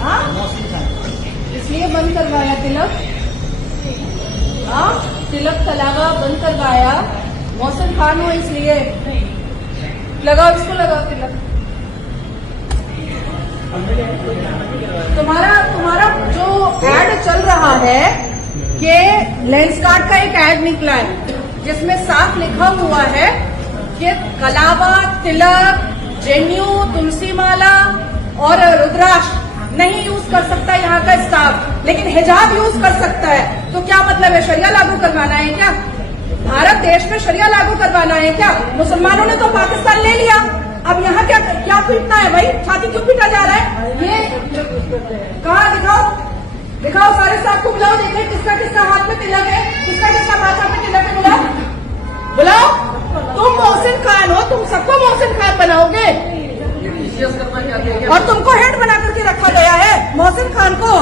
हाँ, इसलिए बंद करवाया तिलक। हाँ, तिलक तलागा बंद करवाया मोहसिन खान हो इसलिए। लगाओ इसको, लगाओ तिलक। तुम्हारा जो एड चल रहा है कि लेंसकार्ट का एक एड निकला है जिसमें साफ लिखा हुआ है कि कलावा, तिलक, जेन्यू, तुलसी माला और रुद्राक्ष नहीं यूज कर सकता यहाँ का स्टाफ, लेकिन हिजाब यूज कर सकता है। तो क्या मतलब है, शरिया लागू करवाना है क्या? भारत देश में शरिया लागू करवाना है क्या? मुसलमानों ने तो पाकिस्तान ले लिया, अब यहाँ क्या पीटना है भाई? छाती क्यों पीटा जा रहा है? ये कहाँ दिखाओ सारे स्टाफ को बुलाओ, देखें किसका किसका हाथ में तिलक है, किसका किसका माथा में तिलक है। बुलाओ। तुम मोहसिन खान हो, तुम सबको मोहसिन खान बनाओगे और तुमको हेड बना करके रखा गया है मोहसिन खान को।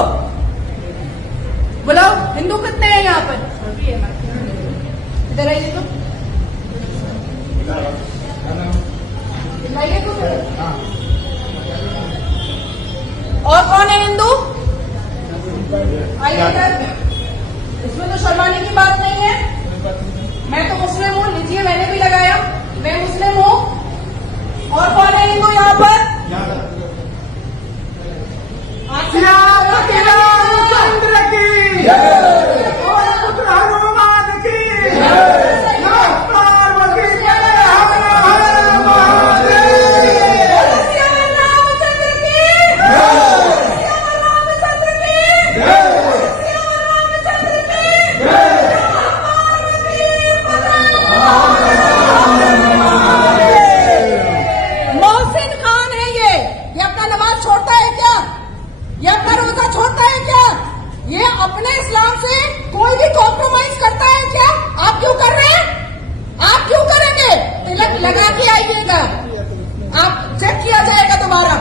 बुलाओ। हिंदू कितने हैं यहाँ पर? इधर आइए तुम, दिखाइए तुम। और कौन है हिंदू? आइए इधर। इसमें तो शर्माने की बात नहीं है। मैं तो मुस्लिम हूँ, लीजिए मैंने भी लगाया, मैं मुस्लिम हूँ। और कौन है हिंदू यहाँ पर? ये अपने इस्लाम से कोई भी कॉम्प्रोमाइज करता है क्या? आप क्यों कर रहे हैं? आप क्यों करेंगे? तिलक लगा के आइएगा, आप चेक किया जाएगा दोबारा।